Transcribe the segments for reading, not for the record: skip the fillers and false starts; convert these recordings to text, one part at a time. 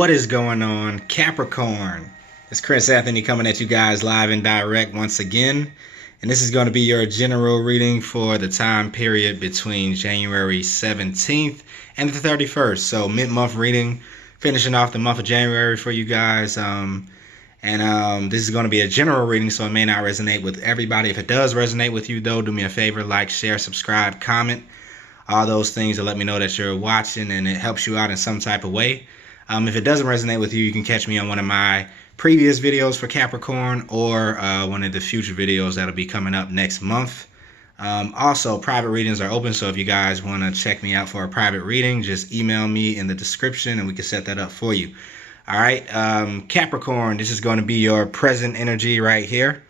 What is going on, Capricorn? It's Chris Anthony coming at you guys live and direct once again. And this is going to be your general reading for the time period between January 17th and the 31st. So mid-month reading, finishing off the month of January for you guys. This is going to be a general reading, so it may not resonate with everybody. If it does resonate with you, though, do me a favor, like, share, subscribe, comment. All those things to let me know that you're watching and it helps you out in some type of way. If it doesn't resonate with you, you can catch me on one of my previous videos for Capricorn or one of the future videos that'll be coming up next month. Also, private readings are open, so if you guys want to check me out for a private reading, just email me in the description and we can set that up for you. All right, Capricorn, this is going to be your present energy right here,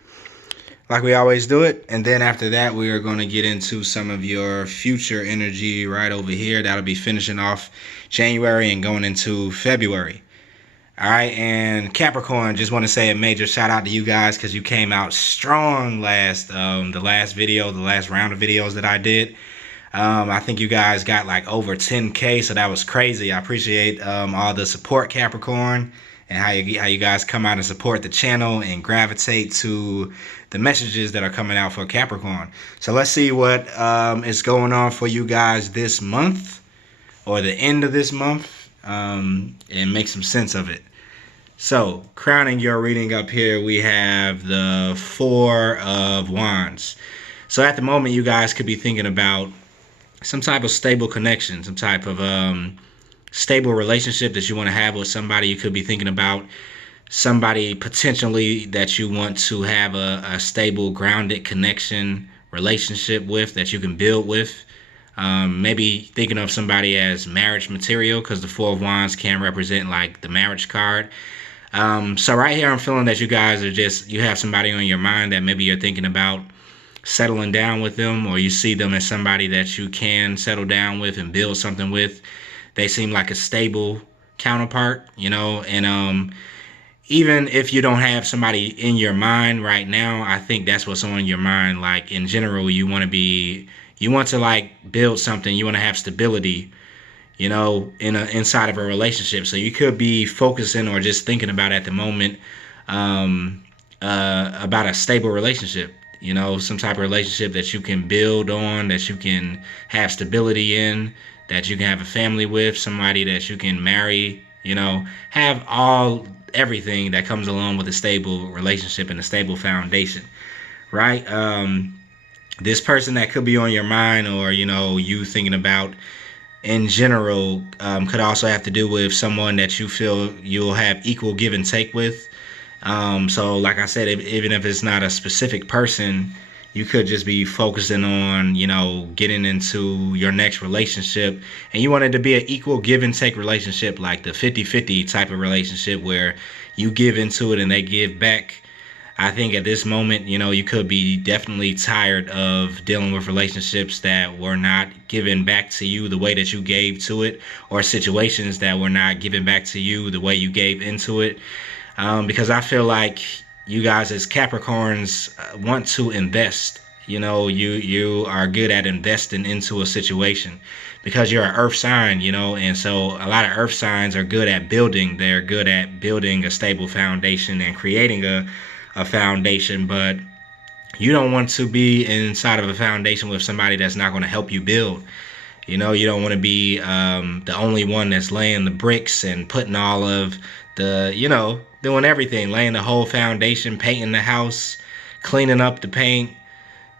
like we always do it. And then after that, we are going to get into some of your future energy right over here. That'll be finishing off January and going into February. All right, and Capricorn, just want to say a major shout out to you guys because you came out strong the last round of videos that I did. I think you guys got like over 10K, so that was crazy. I appreciate all the support, Capricorn, and how you guys come out and support the channel and gravitate to the messages that are coming out for Capricorn. So let's see what is going on for you guys this month, or the end of this month, and make some sense of it. So, crowning your reading up here, we have the Four of Wands. So at the moment, you guys could be thinking about some type of stable connection, some type of stable relationship that you want to have with somebody. You could be thinking about somebody potentially that you want to have a stable, grounded connection relationship with, that you can build with. Maybe thinking of somebody as marriage material, because the Four of Wands can represent like the marriage card. So right here, I'm feeling that you guys are you have somebody on your mind that maybe you're thinking about settling down with them, or you see them as somebody that you can settle down with and build something with. They seem like a stable counterpart, you know, and even if you don't have somebody in your mind right now, I think that's what's on your mind. Like in general, you want to like build something, you want to have stability, you know, inside of a relationship. So you could be focusing or just thinking about at the moment about a stable relationship, you know, some type of relationship that you can build on, that you can have stability in, that you can have a family with, somebody that you can marry, you know, have everything that comes along with a stable relationship and a stable foundation, right? This person that could be on your mind, or, you know, you thinking about in general, could also have to do with someone that you feel you'll have equal give and take with. So like I said, even if it's not a specific person, you could just be focusing on, you know, getting into your next relationship, and you want it to be an equal give and take relationship, like the 50-50 type of relationship where you give into it and they give back. I think at this moment, you know, you could be definitely tired of dealing with relationships that were not given back to you the way that you gave to it, or situations that were not given back to you the way you gave into it. Because I feel like you guys as Capricorns want to invest. You know, you are good at investing into a situation because you're an earth sign, you know, and so a lot of earth signs are good at building. They're good at building a stable foundation and creating a foundation, but you don't want to be inside of a foundation with somebody that's not going to help you build. You know, you don't want to be the only one that's laying the bricks and putting all of the, you know, doing everything, laying the whole foundation, painting the house, cleaning up the paint,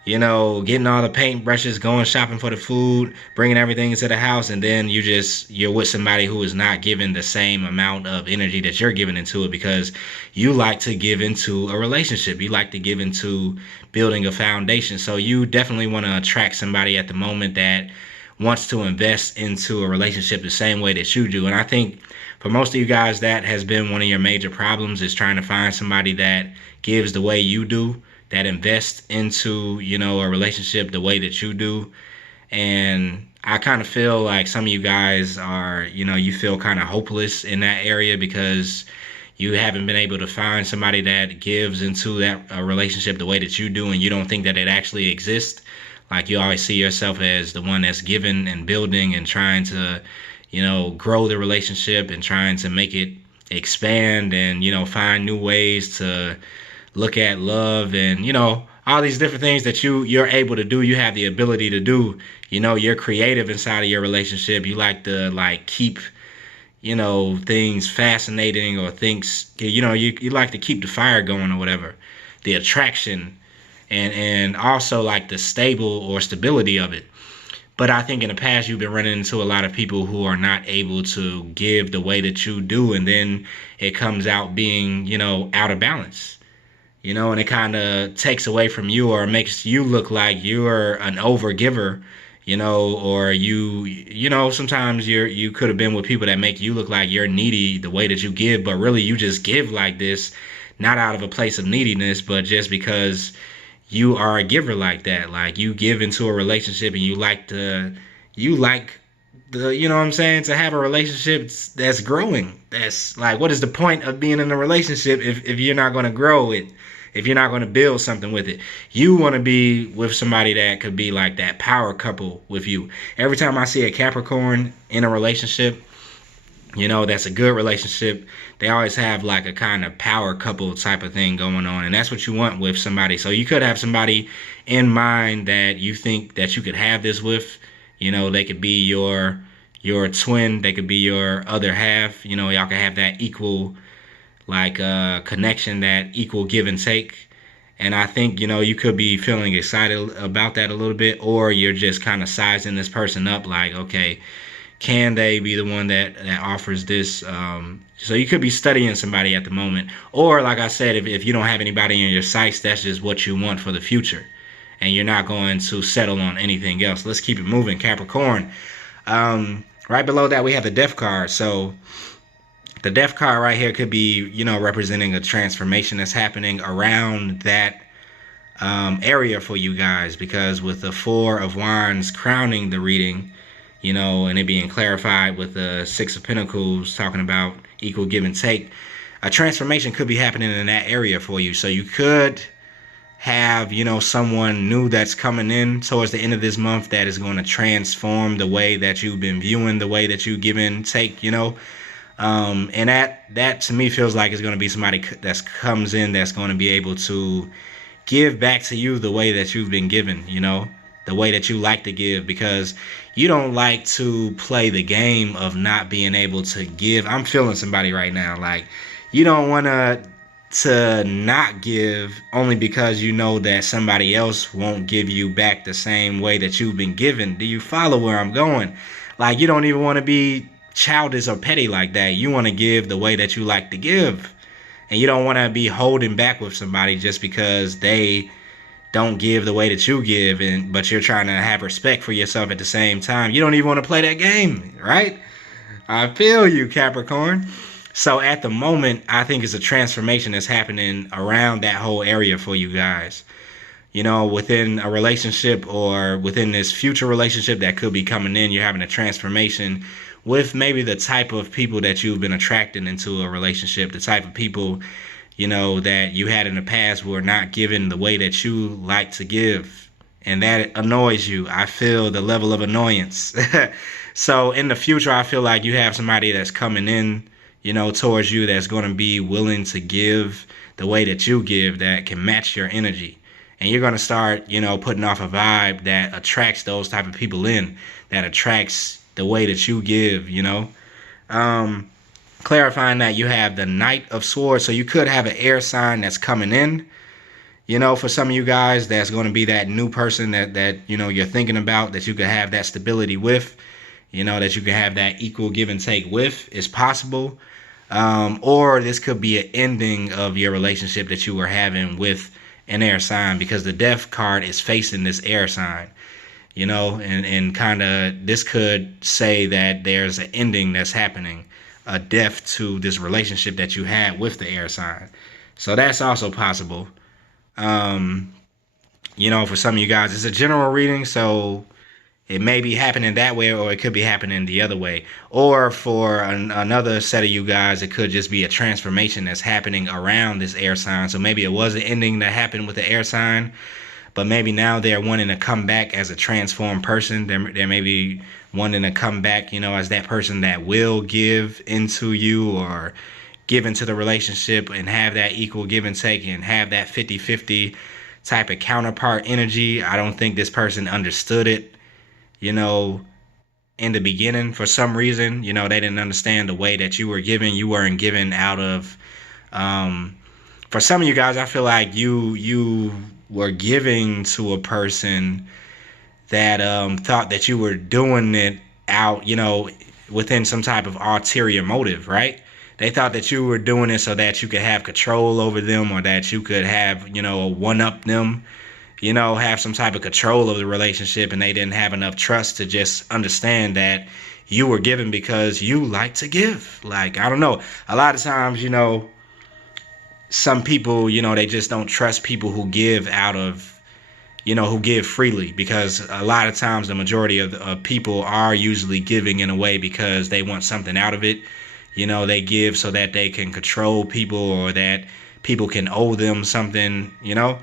you know, getting all the paint brushes, going shopping for the food, bringing everything into the house, and then you're with somebody who is not giving the same amount of energy that you're giving into it, because you like to give into a relationship. You like to give into building a foundation. So you definitely want to attract somebody at the moment that wants to invest into a relationship the same way that you do. And I think for most of you guys, that has been one of your major problems, is trying to find somebody that gives the way you do, that invests into, you know, a relationship the way that you do. And I kind of feel like some of you guys are, you know, you feel kind of hopeless in that area because you haven't been able to find somebody that gives into that relationship the way that you do, and you don't think that it actually exists. Like, you always see yourself as the one that's giving and building and trying to, you know, grow the relationship and trying to make it expand and, find new ways to look at love and, all these different things that you're able to do. You have the ability to do. You're creative inside of your relationship. You like to keep, things fascinating, or things, you like to keep the fire going or whatever. The attraction and also like the stability of it. But I think in the past you've been running into a lot of people who are not able to give the way that you do, and then it comes out being, out of balance. And it kind of takes away from you, or makes you look like you're an overgiver, or sometimes you could have been with people that make you look like you're needy the way that you give, but really you just give like this, not out of a place of neediness, but just because you are a giver like that. Like, you give into a relationship and you like the, to have a relationship that's growing. That's like, what is the point of being in a relationship if you're not going to grow it, if you're not going to build something with it? You want to be with somebody that could be like that power couple with you. Every time I see a Capricorn in a relationship, that's a good relationship, they always have like a kind of power couple type of thing going on. And that's what you want with somebody. So you could have somebody in mind that you think that you could have this with. They could be your twin. They could be your other half. Y'all can have that equal, like, connection, that equal give and take. And I think, you could be feeling excited about that a little bit, or you're just kind of sizing this person up like, okay, can they be the one that offers this? So you could be studying somebody at the moment. Or, like I said, if you don't have anybody in your sights, that's just what you want for the future, and you're not going to settle on anything else. Let's keep it moving, Capricorn. Right below that, we have the Death card. So the Death card right here could be, representing a transformation that's happening around that area for you guys, because with the Four of Wands crowning the reading, and it being clarified with the Six of Pentacles talking about equal give and take, a transformation could be happening in that area for you. So you could have, someone new that's coming in towards the end of this month that is going to transform the way that you've been viewing, the way that you give and take, and that to me feels like it's going to be somebody that comes in that's going to be able to give back to you the way that you've been given, the way that you like to give, because you don't like to play the game of not being able to give. I'm feeling somebody right now. Like, you don't want to not give only because you know that somebody else won't give you back the same way that you've been given. Do you follow where I'm going? Like, you don't even want to be childish or petty like that. You want to give the way that you like to give. And you don't want to be holding back with somebody just because they don't give the way that you give, but you're trying to have respect for yourself at the same time. You don't even want to play that game, right? I feel you, Capricorn. So at the moment, I think it's a transformation that's happening around that whole area for you guys. Within a relationship, or within this future relationship that could be coming in, you're having a transformation with maybe the type of people that you've been attracting into a relationship, the type of people that you had in the past were not given the way that you like to give. And that annoys you. I feel the level of annoyance. So in the future, I feel like you have somebody that's coming in, towards you, that's going to be willing to give the way that you give, that can match your energy. And you're going to start, putting off a vibe that attracts those type of people in, that attracts the way that you give, clarifying that you have the Knight of Swords. So you could have an air sign that's coming in, for some of you guys, that's going to be that new person that you're thinking about, that you could have that stability with, that you can have that equal give and take with. Is possible. Or this could be an ending of your relationship that you were having with an air sign, because the Death card is facing this air sign, and kind of this could say that there's an ending that's happening, a death to this relationship that you had with the air sign. So that's also possible. For some of you guys, it's a general reading, so it may be happening that way, or it could be happening the other way. Or for another set of you guys, it could just be a transformation that's happening around this air sign. So maybe it was an ending that happened with the air sign, but maybe now they're wanting to come back as a transformed person. They're maybe wanting to come back, as that person that will give into you, or give into the relationship and have that equal give and take and have that 50-50 type of counterpart energy. I don't think this person understood it, you know, in the beginning. For some reason, you know, they didn't understand the way that you were giving. You weren't giving out of, for some of you guys, I feel like you were giving to a person that thought that you were doing it out, you know, within some type of ulterior motive, right? They thought that you were doing it so that you could have control over them, or that you could have, you know, one-up them, you know, have some type of control of the relationship, and they didn't have enough trust to just understand that you were giving because you like to give. Like, I don't know. A lot of times, you know, some people, you know, they just don't trust people who give out of, you know, who give freely, because a lot of times the majority of people are usually giving in a way because they want something out of it. You know, they give so that they can control people, or that people can owe them something, you know.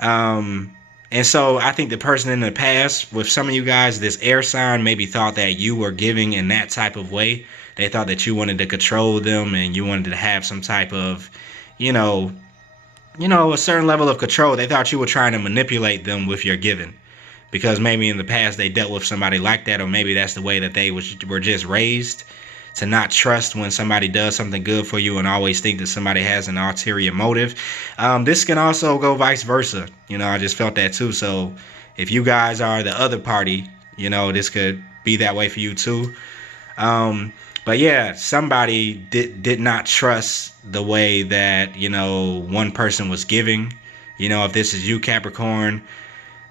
And so I think the person in the past, with some of you guys, this air sign maybe thought that you were giving in that type of way. They thought that you wanted to control them, and you wanted to have some type of, you know, a certain level of control. They thought you were trying to manipulate them with your giving, because maybe in the past they dealt with somebody like that, or maybe that's the way that they were just raised, to not trust when somebody does something good for you and always think that somebody has an ulterior motive. This can also go vice versa. You know, I just felt that too. So if you guys are the other party, you know, this could be that way for you too. But yeah, somebody did not trust the way that, you know, one person was giving. You know, if this is you, Capricorn,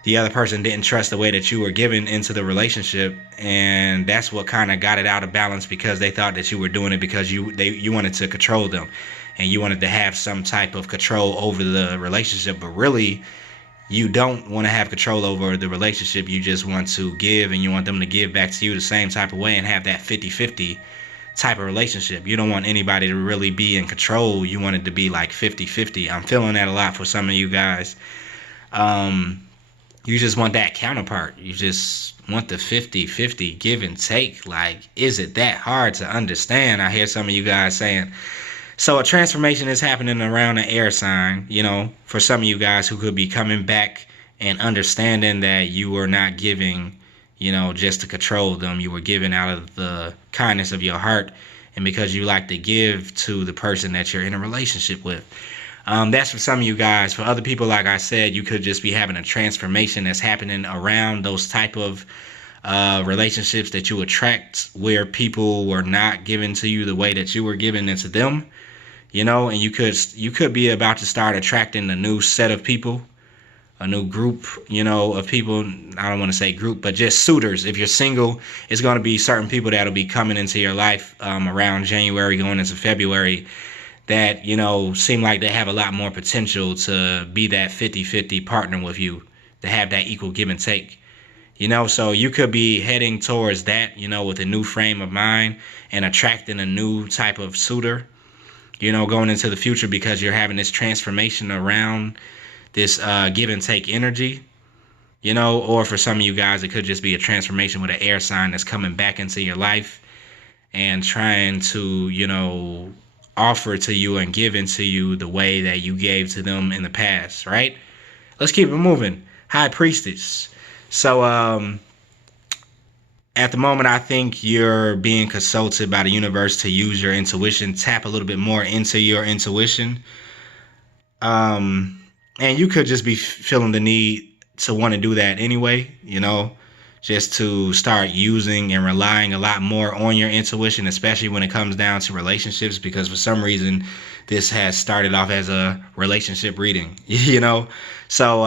the other person didn't trust the way that you were giving into the relationship, and that's what kind of got it out of balance, because they thought that you were doing it because you wanted to control them, and you wanted to have some type of control over the relationship. But really, you don't want to have control over the relationship. You just want to give, and you want them to give back to you the same type of way, and have that 50-50 type of relationship. You don't want anybody to really be in control. You want it to be like 50-50. I'm feeling that a lot for some of you guys. You just want that counterpart. You just want the 50-50 give and take. Like, is it that hard to understand? I hear some of you guys saying. So a transformation is happening around an air sign, you know, for some of you guys who could be coming back and understanding that you were not giving, you know, just to control them. You were giving out of the kindness of your heart, and because you like to give to the person that you're in a relationship with. That's for some of you guys. For other people, like I said, you could just be having a transformation that's happening around those type of relationships that you attract, where people were not giving to you the way that you were giving it to them, you know. And you could be about to start attracting a new set of people, a new group, you know, of people. I don't want to say group, but just suitors. If you're single, it's going to be certain people that'll be coming into your life around January going into February, that, you know, seem like they have a lot more potential to be that 50-50 partner with you, to have that equal give and take, you know. So you could be heading towards that, you know, with a new frame of mind and attracting a new type of suitor, you know, going into the future, because you're having this transformation around this give and take energy, you know. Or for some of you guys, it could just be a transformation with an air sign that's coming back into your life and trying to, you know, offer to you and give into you the way that you gave to them in the past, right? Let's keep it moving. High Priestess. So at the moment, I think you're being consulted by the universe to use your intuition, tap a little bit more into your intuition. And you could just be feeling the need to want to do that anyway, you know, just to start using and relying a lot more on your intuition, especially when it comes down to relationships, because for some reason this has started off as a relationship reading, you know. So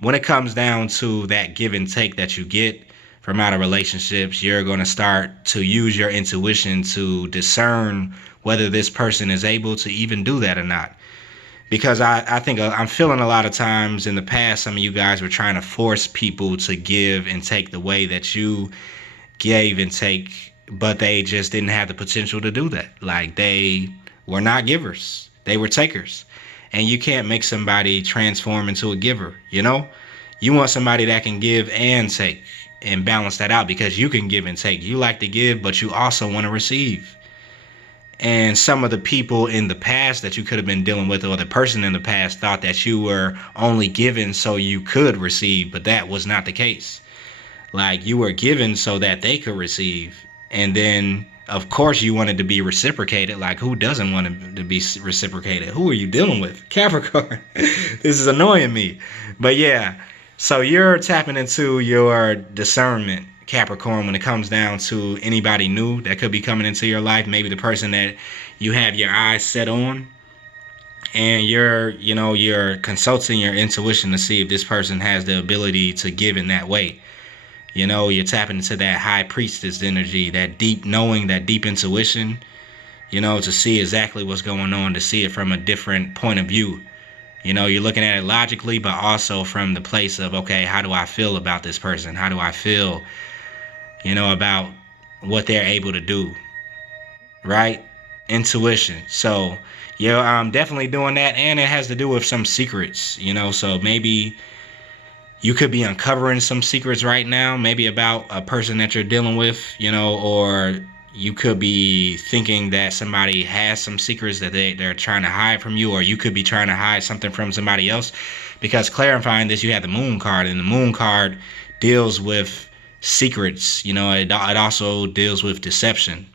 when it comes down to that give and take that you get from out of relationships, you're going to start to use your intuition to discern whether this person is able to even do that or not. Because I think I'm feeling a lot of times in the past, some of you guys were trying to force people to give and take the way that you gave and take, but they just didn't have the potential to do that. Like, they were not givers, they were takers. And you can't make somebody transform into a giver, you know? You want somebody that can give and take and balance that out, because you can give and take. You like to give, but you also want to receive. And some of the people in the past that you could have been dealing with, or the person in the past, thought that you were only given so you could receive, but that was not the case. Like, you were given so that they could receive. And then, of course, you wanted to be reciprocated. Like, who doesn't want to be reciprocated? Who are you dealing with? Capricorn. This is annoying me. But yeah, so you're tapping into your discernment, Capricorn, when it comes down to anybody new that could be coming into your life. Maybe the person that you have your eyes set on. And you're consulting your intuition to see if this person has the ability to give in that way. You're tapping into that high priestess energy, that deep knowing, that deep intuition, to see exactly what's going on, to see it from a different point of view. You're looking at it logically, but also from the place of, okay, how do I feel about this person? How do I feel, about what they're able to do, right? Intuition. So you're definitely doing that, and it has to do with some secrets, so maybe you could be uncovering some secrets right now, maybe about a person that you're dealing with, or you could be thinking that somebody has some secrets that they're trying to hide from you, or you could be trying to hide something from somebody else. Because clarifying this, you have the moon card, and the moon card deals with secrets. It also deals with deception.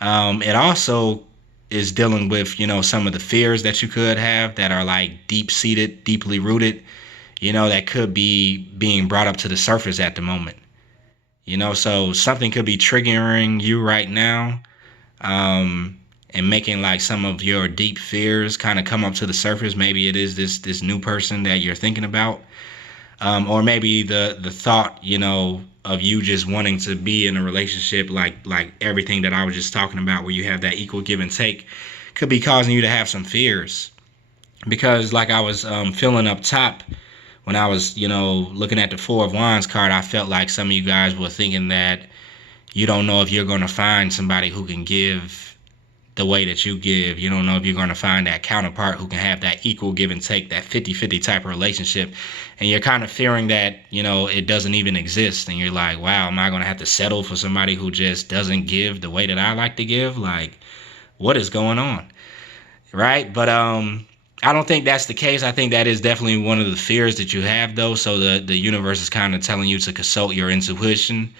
It also is dealing with, some of the fears that you could have that are like deep-seated, deeply rooted, that could be being brought up to the surface at the moment. So something could be triggering you right now, and making like some of your deep fears kind of come up to the surface. Maybe it is this new person that you're thinking about, or maybe the thought, of you just wanting to be in a relationship, like everything that I was just talking about, where you have that equal give and take, could be causing you to have some fears. Because like I was feeling up top, when I was, looking at the Four of Wands card, I felt like some of you guys were thinking that you don't know if you're going to find somebody who can give the way that you give. You don't know if you're going to find that counterpart who can have that equal give and take, that 50-50 type of relationship. And you're kind of fearing that, it doesn't even exist. And you're like, wow, am I going to have to settle for somebody who just doesn't give the way that I like to give? Like, what is going on? Right? But, I don't think that's the case. I think that is definitely one of the fears that you have, though. So the universe is kind of telling you to consult your intuition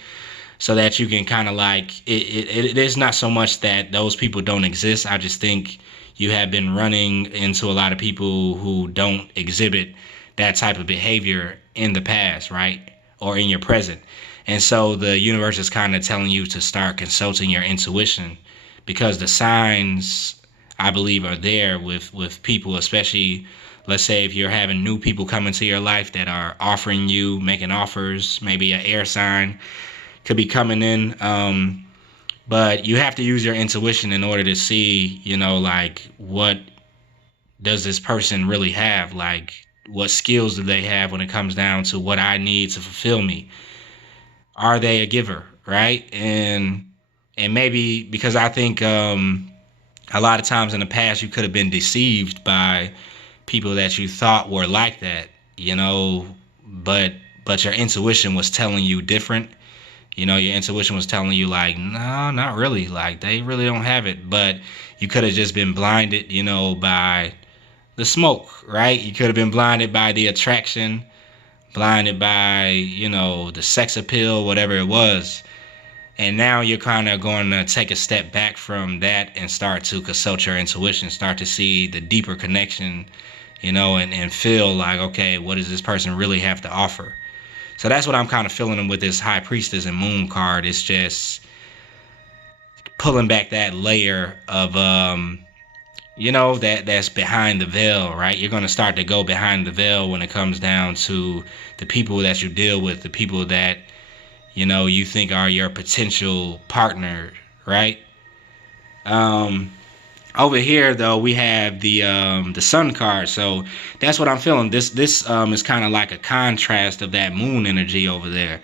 so that you can kind of like, it is not so much that those people don't exist. I just think you have been running into a lot of people who don't exhibit that type of behavior in the past, right? Or in your present. And so the universe is kind of telling you to start consulting your intuition, because the signs, I believe, are there with people, especially, let's say, if you're having new people come into your life that are offering you, making offers, maybe an air sign could be coming in. But you have to use your intuition in order to see, like, what does this person really have? Like, what skills do they have when it comes down to what I need to fulfill me? Are they a giver, right? And maybe, because I think, a lot of times in the past, you could have been deceived by people that you thought were like that, but your intuition was telling you different. Your intuition was telling you like, no, not really. Like, they really don't have it. But you could have just been blinded, by the smoke, right? You could have been blinded by the attraction, blinded by, the sex appeal, whatever it was. And now you're kind of going to take a step back from that and start to consult your intuition, start to see the deeper connection, and feel like, okay, what does this person really have to offer? So that's what I'm kind of feeling with this High Priestess and Moon card. It's just pulling back that layer of, that's behind the veil, right? You're going to start to go behind the veil when it comes down to the people that you deal with, the people that you think are your potential partner, right? Over here, though, we have the Sun card. So that's what I'm feeling. This is kind of like a contrast of that moon energy over there.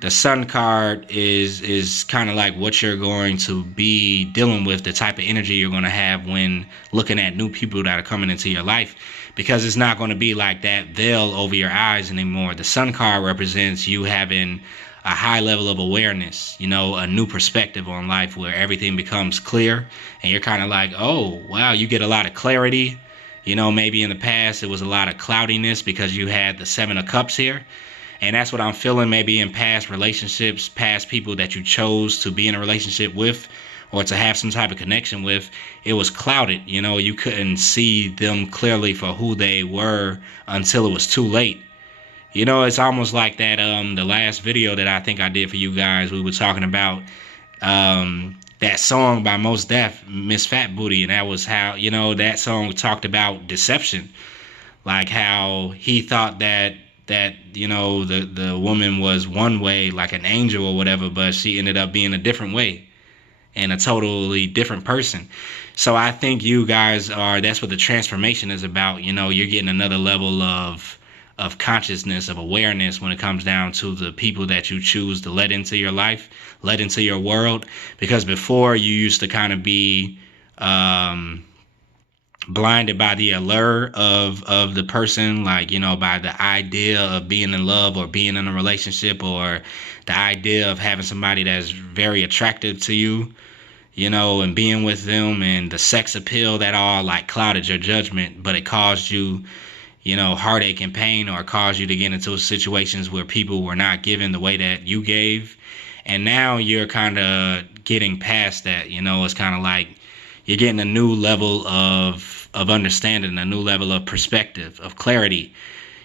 The Sun card is kind of like what you're going to be dealing with, the type of energy you're going to have when looking at new people that are coming into your life, because it's not going to be like that veil over your eyes anymore. The Sun card represents you having a high level of awareness, you know, a new perspective on life where everything becomes clear and you're kind of like, oh, wow, you get a lot of clarity. You know, maybe in the past it was a lot of cloudiness because you had the Seven of Cups here. And that's what I'm feeling maybe in past relationships, past people that you chose to be in a relationship with or to have some type of connection with. It was clouded. You know, you couldn't see them clearly for who they were until it was too late. You know, it's almost like that the last video that I think I did for you guys, we were talking about that song by Mos Def, Miss Fat Booty, and that was how, you know, that song talked about deception. Like how he thought that you know the woman was one way, like an angel or whatever, but she ended up being a different way and a totally different person. So I think you guys that's what the transformation is about. You know, you're getting another level of consciousness, of awareness when it comes down to the people that you choose to let into your life, let into your world. Because before, you used to kind of be blinded by the allure of the person, like, you know, by the idea of being in love or being in a relationship, or the idea of having somebody that's very attractive to you, you know, and being with them, and the sex appeal, that all like clouded your judgment, but it caused you, you know, heartache and pain, or caused you to get into situations where people were not given the way that you gave. And now you're kind of getting past that. You know, it's kind of like you're getting a new level of understanding, a new level of perspective, of clarity,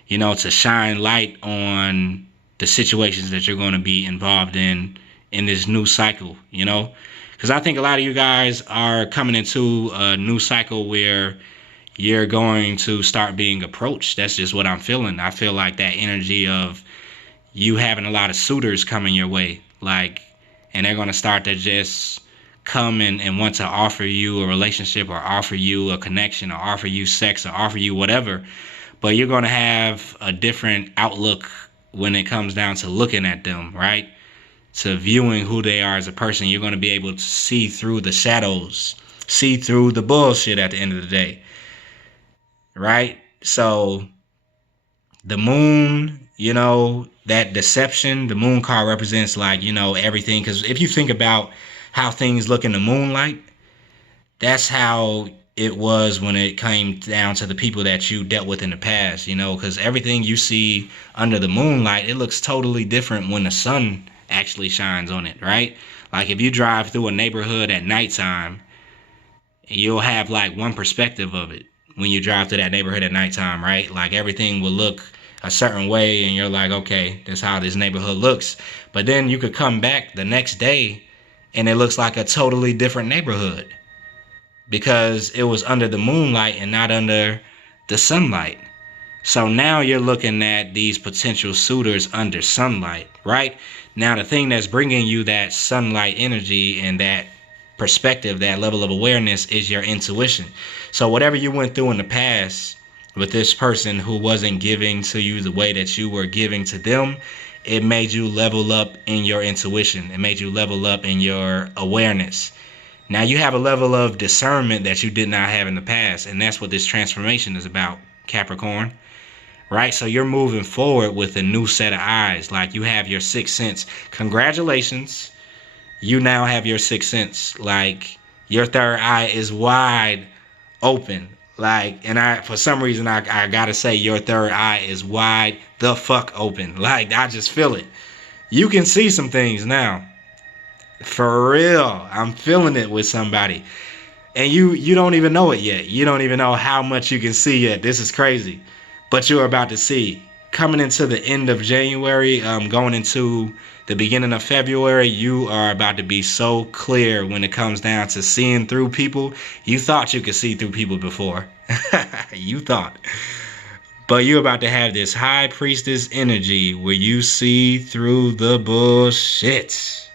you know, to shine light on the situations that you're going to be involved in this new cycle, you know. Because I think a lot of you guys are coming into a new cycle where you're going to start being approached. That's just what I'm feeling. I feel like that energy of you having a lot of suitors coming your way, like, and they're going to start to just come and want to offer you a relationship, or offer you a connection, or offer you sex, or offer you whatever. But you're going to have a different outlook when it comes down to looking at them, right? To viewing who they are as a person. You're going to be able to see through the shadows, see through the bullshit at the end of the day, right? So the moon, you know, that deception, the moon card represents, like, you know, everything. Because if you think about how things look in the moonlight, that's how it was when it came down to the people that you dealt with in the past, you know, because everything you see under the moonlight, it looks totally different when the sun actually shines on it, right? Like if you drive through a neighborhood at nighttime, you'll have like one perspective of it when you drive through that neighborhood at nighttime, right? Like everything will look a certain way and you're like, okay, that's how this neighborhood looks. But then you could come back the next day and it looks like a totally different neighborhood, because it was under the moonlight and not under the sunlight. So now you're looking at these potential suitors under sunlight, right? Now the thing that's bringing you that sunlight energy and that perspective, that level of awareness, is your intuition. So whatever you went through in the past with this person who wasn't giving to you the way that you were giving to them, it made you level up in your intuition. It made you level up in your awareness. Now you have a level of discernment that you did not have in the past, and that's what this transformation is about, Capricorn. Right? So you're moving forward with a new set of eyes. Like you have your sixth sense. Congratulations. You now have your sixth sense. Like your third eye is wide open. Like, and for some reason, I gotta say your third eye is wide the fuck open. Like, I just feel it. You can see some things now. For real. I'm feeling it with somebody. And you don't even know it yet. You don't even know how much you can see yet. This is crazy. But you're about to see. Coming into the end of January, going into the beginning of February, you are about to be so clear when it comes down to seeing through people. You thought you could see through people before. You thought. But you're about to have this high priestess energy where you see through the bullshit.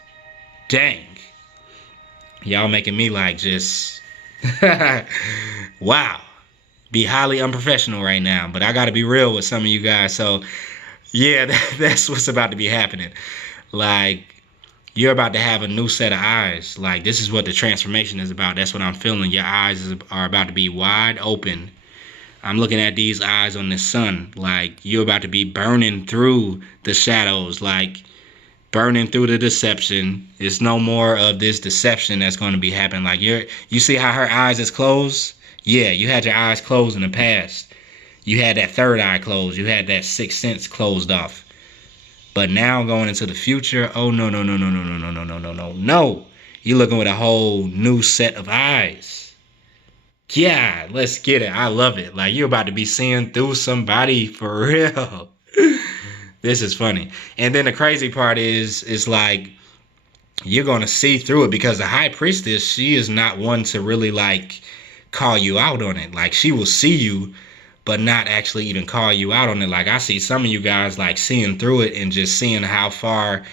Dang. Y'all making me like just... wow. Be highly unprofessional right now, but I got to be real with some of you guys. So yeah, that's what's about to be happening. Like, you're about to have a new set of eyes. Like, this is what the transformation is about. That's what I'm feeling. Your eyes are about to be wide open. I'm looking at these eyes on the sun. Like, you're about to be burning through the shadows. Like, burning through the deception. There's no more of this deception that's going to be happening. Like, you see how her eyes is closed? Yeah, you had your eyes closed in the past. You had that third eye closed. You had that sixth sense closed off. But now going into the future, oh no, no, no, no, no, no, no, no, no, no, no, no. You're looking with a whole new set of eyes. Yeah, let's get it. I love it. Like, you're about to be seeing through somebody for real. This is funny. And then the crazy part is, it's like, you're going to see through it because the high priestess, she is not one to really like call you out on it. Like, she will see you, but not actually even call you out on it. Like, I see some of you guys like seeing through it and just seeing how far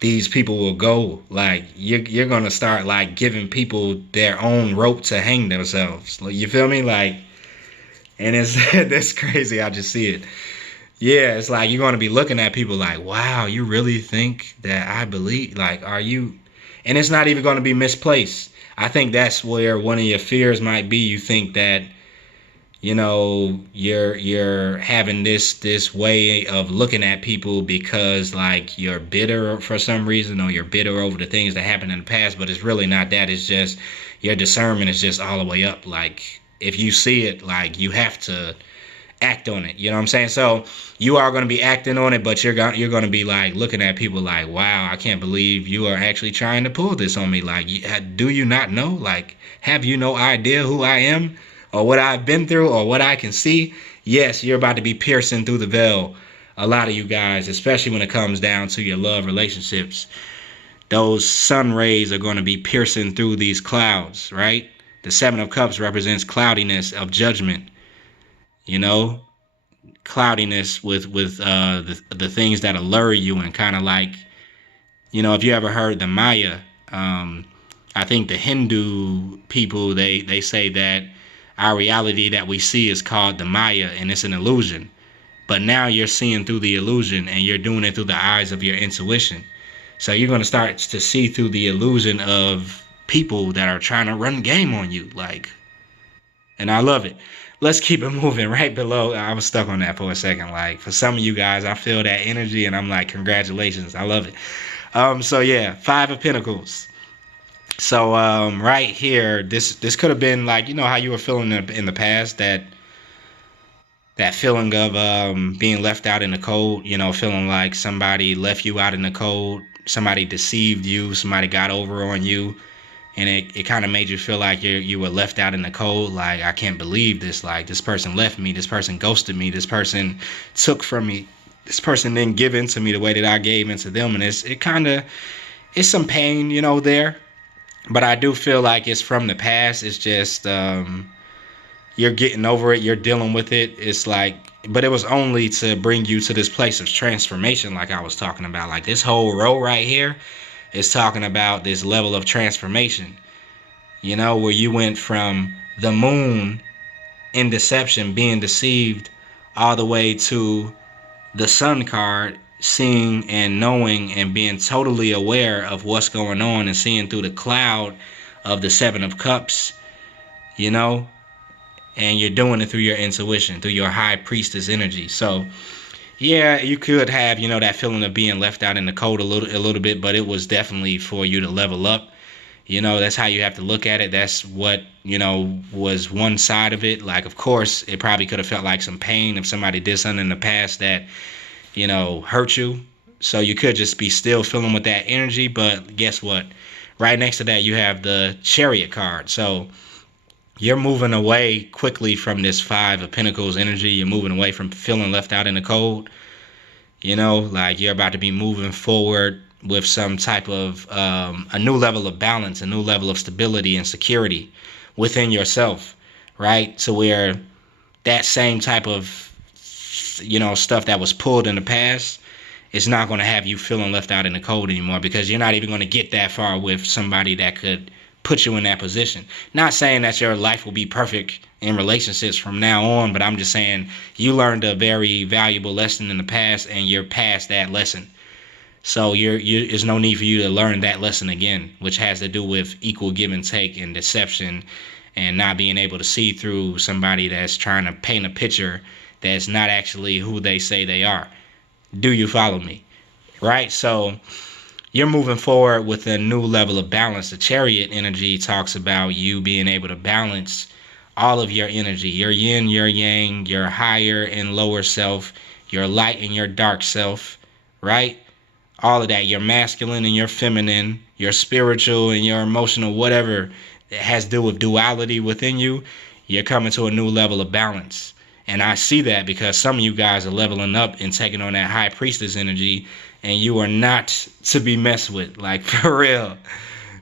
these people will go. Like, you're going to start like giving people their own rope to hang themselves. You feel me? Like, and it's that's crazy. I just see it. Yeah, it's like you're going to be looking at people like, wow, you really think that I believe? Like, are you? And it's not even going to be misplaced. I think that's where one of your fears might be. You think that, you know, you're having this way of looking at people because like you're bitter for some reason, or you're bitter over the things that happened in the past. But it's really not that. It's just your discernment is just all the way up. Like, if you see it, like, you have to act on it. You know what I'm saying? So you are going to be acting on it, but you're going to be like looking at people like, wow, I can't believe you are actually trying to pull this on me. Like, do you not know? Like, have you no idea who I am or what I've been through or what I can see? Yes, you're about to be piercing through the veil. A lot of you guys, especially when it comes down to your love relationships, those sun rays are going to be piercing through these clouds, right? The Seven of Cups represents cloudiness of judgment. You know, cloudiness with the things that allure you, and kind of like, you know, if you ever heard the Maya, I think the Hindu people, they say that our reality that we see is called the Maya, and it's an illusion. But now you're seeing through the illusion, and you're doing it through the eyes of your intuition. So you're going to start to see through the illusion of people that are trying to run game on you. Like, and I love it. Let's keep it moving. Right below, I was stuck on that for a second. Like, for some of you guys, I feel that energy, and I'm like, congratulations. I love it. So yeah, Five of Pentacles. So right here, this could have been like, you know how you were feeling in the past, that feeling of being left out in the cold, you know, feeling like somebody left you out in the cold, somebody deceived you, somebody got over on you. And it kind of made you feel like you were left out in the cold. Like, I can't believe this. Like, this person left me. This person ghosted me. This person took from me. This person didn't give into me the way that I gave into them. And it's some pain, you know, there. But I do feel like it's from the past. It's just you're getting over it. You're dealing with it. It's like, but it was only to bring you to this place of transformation, like I was talking about. Like, this whole row right here is talking about this level of transformation, you know, where you went from the moon in deception, being deceived, all the way to the sun card, seeing and knowing and being totally aware of what's going on, and seeing through the cloud of the Seven of Cups, you know, and you're doing it through your intuition, through your high priestess energy. So yeah, you could have, you know, that feeling of being left out in the cold a little bit, but it was definitely for you to level up. You know, that's how you have to look at it. That's what, you know, was one side of it. Like, of course, it probably could have felt like some pain if somebody did something in the past that, you know, hurt you. So you could just be still feeling with that energy. But guess what? Right next to that, you have the Chariot card. So you're moving away quickly from this Five of Pentacles energy. You're moving away from feeling left out in the cold. You know, like, you're about to be moving forward with some type of a new level of balance, a new level of stability and security within yourself, right? So where that same type of, you know, stuff that was pulled in the past is not going to have you feeling left out in the cold anymore, because you're not even going to get that far with somebody that could put you in that position. Not saying that your life will be perfect in relationships from now on, but I'm just saying you learned a very valuable lesson in the past, and you're past that lesson, So there's no need for you to learn that lesson again, which has to do with equal give and take and deception and not being able to see through somebody that's trying to paint a picture that's not actually who they say they are. Do you follow me? Right? So you're moving forward with a new level of balance. The Chariot energy talks about you being able to balance all of your energy, your yin, your yang, your higher and lower self, your light and your dark self, right? All of that, your masculine and your feminine, your spiritual and your emotional, whatever that has to do with duality within you, you're coming to a new level of balance. And I see that because some of you guys are leveling up and taking on that high priestess energy, and you are not to be messed with, like, for real.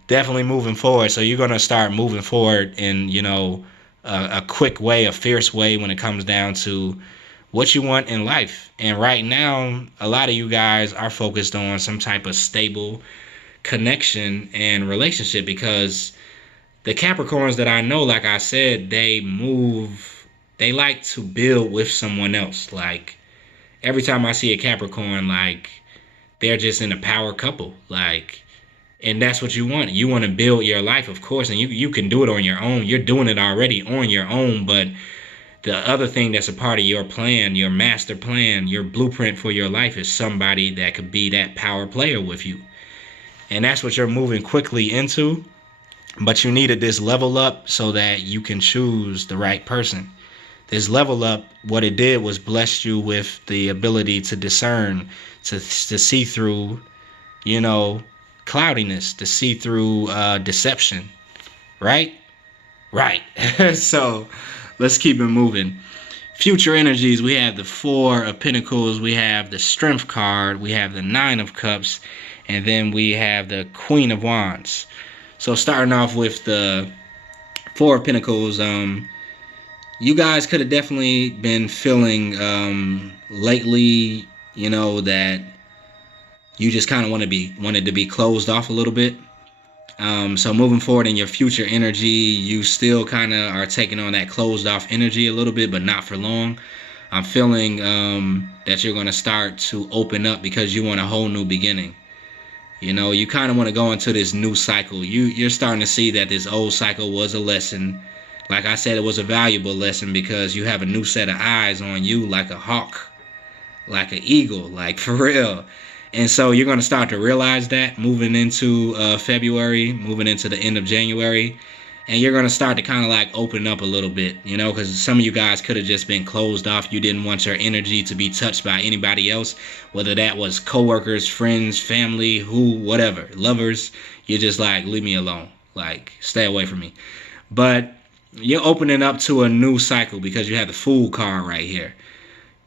Definitely moving forward. So you're going to start moving forward in, a quick way, a fierce way when it comes down to what you want in life. And right now, a lot of you guys are focused on some type of stable connection and relationship, because the Capricorns that I know, like I said, they like to build with someone else. Like, every time I see a Capricorn, like, they're just in a power couple. Like, and that's what you want. You want to build your life, of course, and you can do it on your own. You're doing it already on your own, but the other thing that's a part of your plan, your master plan, your blueprint for your life is somebody that could be that power player with you. And that's what you're moving quickly into. But you needed this level up so that you can choose the right person. This level up, what it did was bless you with the ability to discern, to see through, cloudiness, to see through deception, right? Right. So let's keep it moving. Future energies, we have the Four of Pentacles, we have the Strength card, we have the Nine of Cups, and then we have the Queen of Wands. So starting off with the Four of Pentacles, you guys could have definitely been feeling lately, that you just kind of wanted to be closed off a little bit. So moving forward in your future energy, you still kind of are taking on that closed off energy a little bit, but not for long. I'm feeling that you're going to start to open up because you want a whole new beginning. You kind of want to go into this new cycle. You're starting to see that this old cycle was a lesson. Like I said, it was a valuable lesson because you have a new set of eyes on you, like a hawk, like an eagle, like for real. And so you're going to start to realize that moving into February, moving into the end of January. And you're going to start to kind of like open up a little bit, because some of you guys could have just been closed off. You didn't want your energy to be touched by anybody else, whether that was coworkers, friends, family, whatever, lovers. You're just like, leave me alone. Like, stay away from me. But you're opening up to a new cycle because you have the Fool card right here.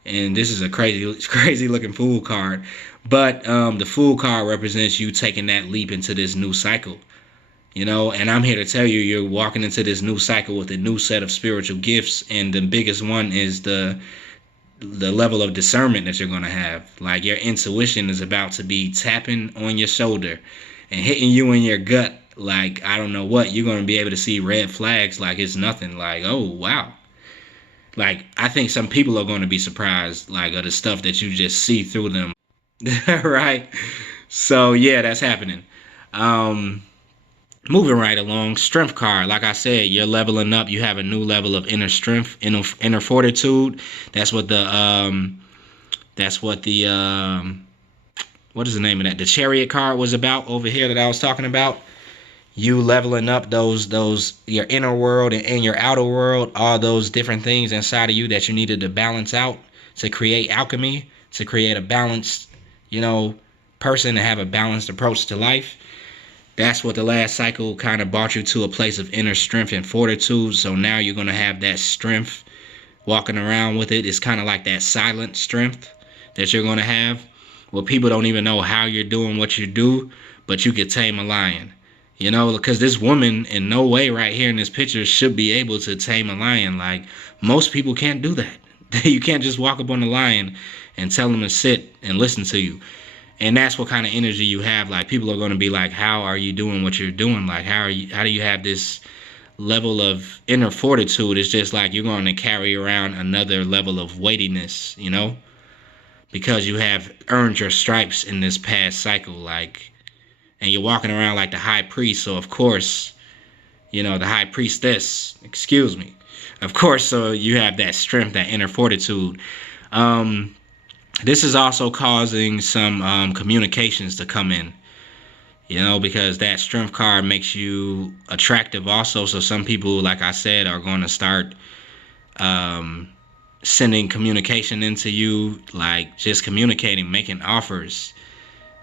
And this is a crazy looking Fool card. But the Fool card represents you taking that leap into this new cycle. And I'm here to tell you, you're walking into this new cycle with a new set of spiritual gifts. And the biggest one is the level of discernment that you're going to have. Like, your intuition is about to be tapping on your shoulder and hitting you in your gut. Like, I don't know what. You're going to be able to see red flags like it's nothing. Like, oh, wow. Like, I think some people are going to be surprised, like, of the stuff that you just see through them. Right? So, yeah, that's happening. Moving right along, Strength card. Like I said, you're leveling up. You have a new level of inner strength, inner fortitude. That's what the what is the name of that? The Chariot card was about over here that I was talking about. You leveling up your inner world and your outer world, all those different things inside of you that you needed to balance out to create alchemy, to create a balanced, person, to have a balanced approach to life. That's what the last cycle kind of brought you to, a place of inner strength and fortitude. So now you're going to have that strength walking around with it. It's kind of like that silent strength that you're going to have, where people don't even know how you're doing what you do, but you could tame a lion. Because this woman in no way right here in this picture should be able to tame a lion. Like, most people can't do that. You can't just walk up on the lion and tell them to sit and listen to you. And that's what kind of energy you have. Like, people are going to be like, how are you doing what you're doing? Like, how do you have this level of inner fortitude? It's just like you're going to carry around another level of weightiness, because you have earned your stripes in this past cycle, like, and you're walking around like the high priest. So of course, you know, the high priestess, excuse me, of course, so you have that strength, that inner fortitude. This is also causing some communications to come in, you know, because that strength card makes you attractive also. So some people, like I said, are going to start sending communication into you, like just communicating, making offers.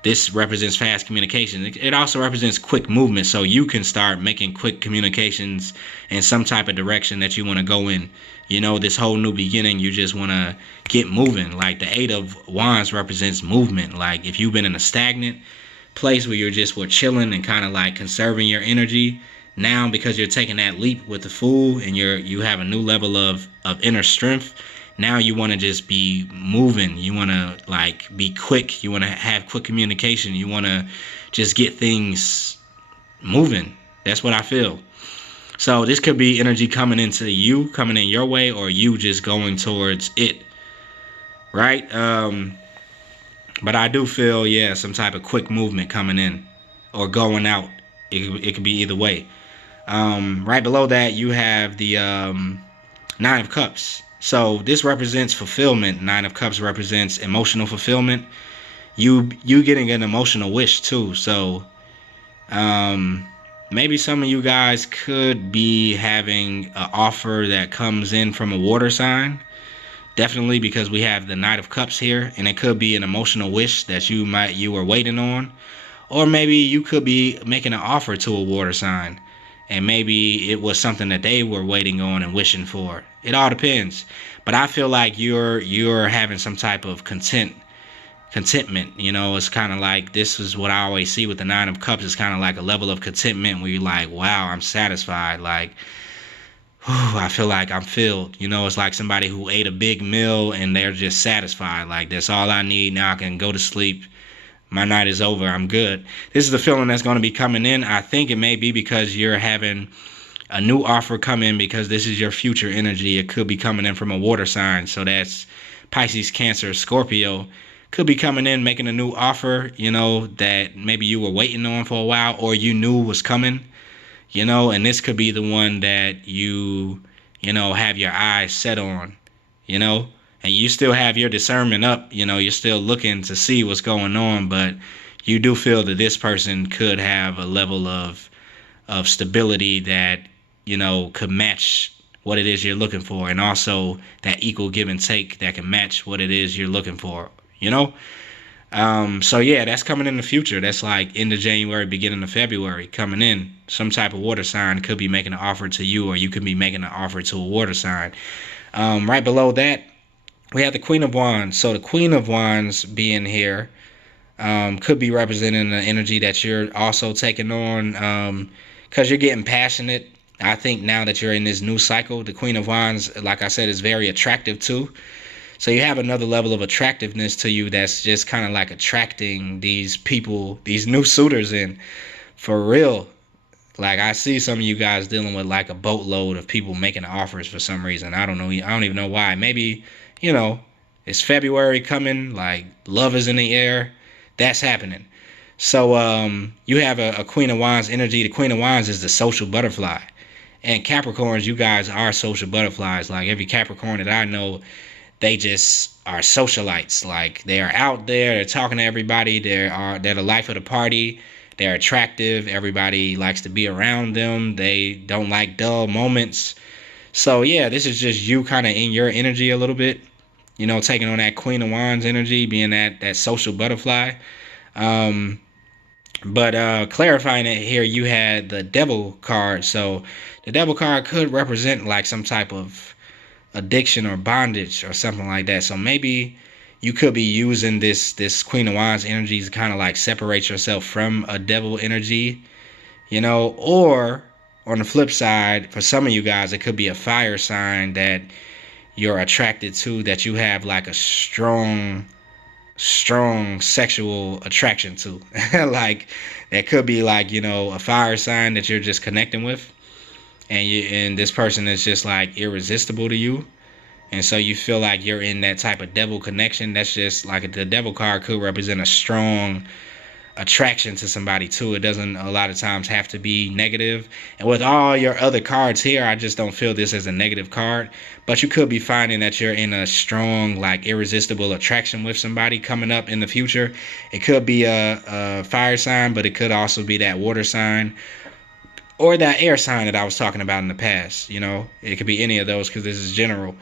This represents fast communication. It also represents quick movement, so you can start making quick communications in some type of direction that you want to go in. You know, this whole new beginning, you just want to get moving. Like the Eight of Wands represents movement. Like if you've been in a stagnant place where you're just chilling and kind of like conserving your energy, now because you're taking that leap with the Fool and you have a new level of inner strength, now you want to just be moving. You want to like be quick. You want to have quick communication. You want to just get things moving. That's what I feel. So this could be energy coming into you, coming in your way, or you just going towards it, right? But I do feel, yeah, some type of quick movement coming in or going out. It could be either way. Right below that, you have the Nine of Cups. So this represents fulfillment. Nine of Cups represents emotional fulfillment. You getting an emotional wish too. So maybe some of you guys could be having an offer that comes in from a water sign. Definitely, because we have the Knight of Cups here, and it could be an emotional wish that you were waiting on. Or maybe you could be making an offer to a water sign, and maybe it was something that they were waiting on and wishing for. It all depends. But I feel like you're having some type of contentment. You know, it's kind of like, this is what I always see with the Nine of Cups. It's kind of like a level of contentment where you're like, wow, I'm satisfied. Like, whew, I feel like I'm filled. You know, it's like somebody who ate a big meal and they're just satisfied. Like, that's all I need. Now I can go to sleep. My night is over. I'm good. This is the feeling that's going to be coming in. I think it may be because you're having a new offer come in, because this is your future energy. It could be coming in from a water sign. So that's Pisces, Cancer, Scorpio. Could be coming in, making a new offer, you know, that maybe you were waiting on for a while, or you knew was coming, you know, and this could be the one that you know, have your eyes set on, you know. And you still have your discernment up, you know, you're still looking to see what's going on, but you do feel that this person could have a level of stability that, you know, could match what it is you're looking for, and also that equal give and take that can match what it is you're looking for, you know. So yeah, that's coming in the future. That's like end of January, beginning of February coming in. Some type of water sign could be making an offer to you, or you could be making an offer to a water sign. Right below that, we have the Queen of Wands. So the Queen of Wands being here could be representing the energy that you're also taking on, because you're getting passionate. I think now that you're in this new cycle, the Queen of Wands, like I said, is very attractive too. So you have another level of attractiveness to you that's just kind of like attracting these people, these new suitors in. For real. Like, I see some of you guys dealing with like a boatload of people making offers for some reason. I don't know. I don't even know why. Maybe, you know, it's February coming, like love is in the air. That's happening. So you have a Queen of Wands energy. The Queen of Wands is the social butterfly. And Capricorns, you guys are social butterflies. Like every Capricorn that I know, they just are socialites. Like, they are out there, they're talking to everybody, they're the life of the party, they're attractive, everybody likes to be around them, they don't like dull moments. So yeah, this is just you kind of in your energy a little bit, you know, taking on that Queen of Wands energy, being that social butterfly. But clarifying it here, you had the Devil card. So the Devil card could represent like some type of addiction or bondage or something like that. So maybe you could be using this Queen of Wands energy to kind of like separate yourself from a devil energy, you know. Or on the flip side, for some of you guys, it could be a fire sign that you're attracted to, that you have like a strong sexual attraction to. Like, that could be like, you know, a fire sign that you're just connecting with, and this person is just like irresistible to you. And so you feel like you're in that type of devil connection. That's just like the devil card could represent a strong attraction to somebody too. It doesn't a lot of times have to be negative. And with all your other cards here, I just don't feel this as a negative card. But you could be finding that you're in a strong, like, irresistible attraction with somebody coming up in the future. It could be a fire sign, but it could also be that water sign or that air sign that I was talking about in the past. You know, it could be any of those because this is general.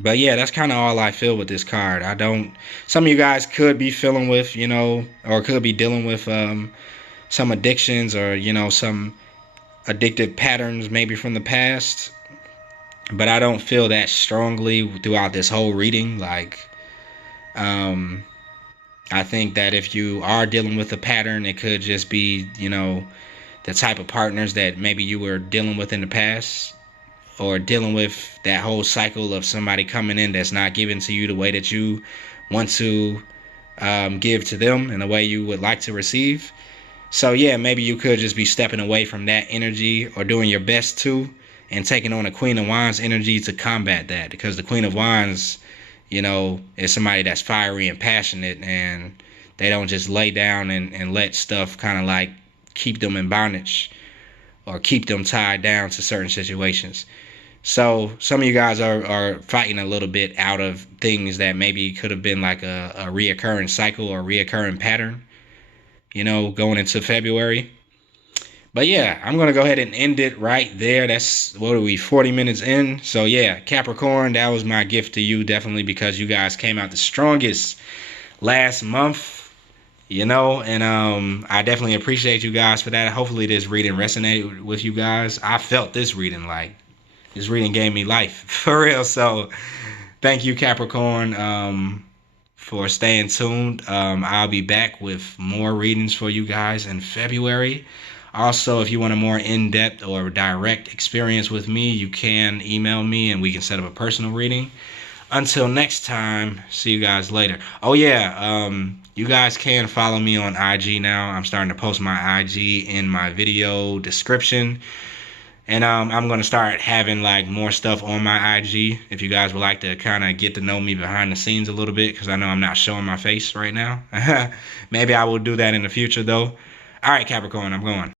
But yeah, that's kind of all I feel with this card. I don't. Some of you guys could be feeling with, you know, or could be dealing with some addictions or, you know, some addictive patterns maybe from the past. But I don't feel that strongly throughout this whole reading. Like, I think that if you are dealing with a pattern, it could just be, you know, the type of partners that maybe you were dealing with in the past, or dealing with that whole cycle of somebody coming in that's not giving to you the way that you want to give to them and the way you would like to receive. So yeah, maybe you could just be stepping away from that energy or doing your best to, and taking on a Queen of Wands energy to combat that, because the Queen of Wands, you know, is somebody that's fiery and passionate, and they don't just lay down and let stuff kind of like keep them in bondage or keep them tied down to certain situations. So some of you guys are fighting a little bit out of things that maybe could have been like a reoccurring cycle or reoccurring pattern, you know, going into February. But yeah, I'm going to go ahead and end it right there. That's, what are we, 40 minutes in? So yeah, Capricorn, that was my gift to you, definitely, because you guys came out the strongest last month, you know, and I definitely appreciate you guys for that. Hopefully this reading resonated with you guys. I felt this reading, like, this reading gave me life, for real. So thank you, Capricorn, for staying tuned. I'll be back with more readings for you guys in February. Also, if you want a more in-depth or direct experience with me, you can email me and we can set up a personal reading. Until next time, see you guys later. Oh yeah, you guys can follow me on IG now. I'm starting to post my IG in my video description. And I'm going to start having like more stuff on my IG if you guys would like to kind of get to know me behind the scenes a little bit, because I know I'm not showing my face right now. Maybe I will do that in the future though. All right, Capricorn, I'm going.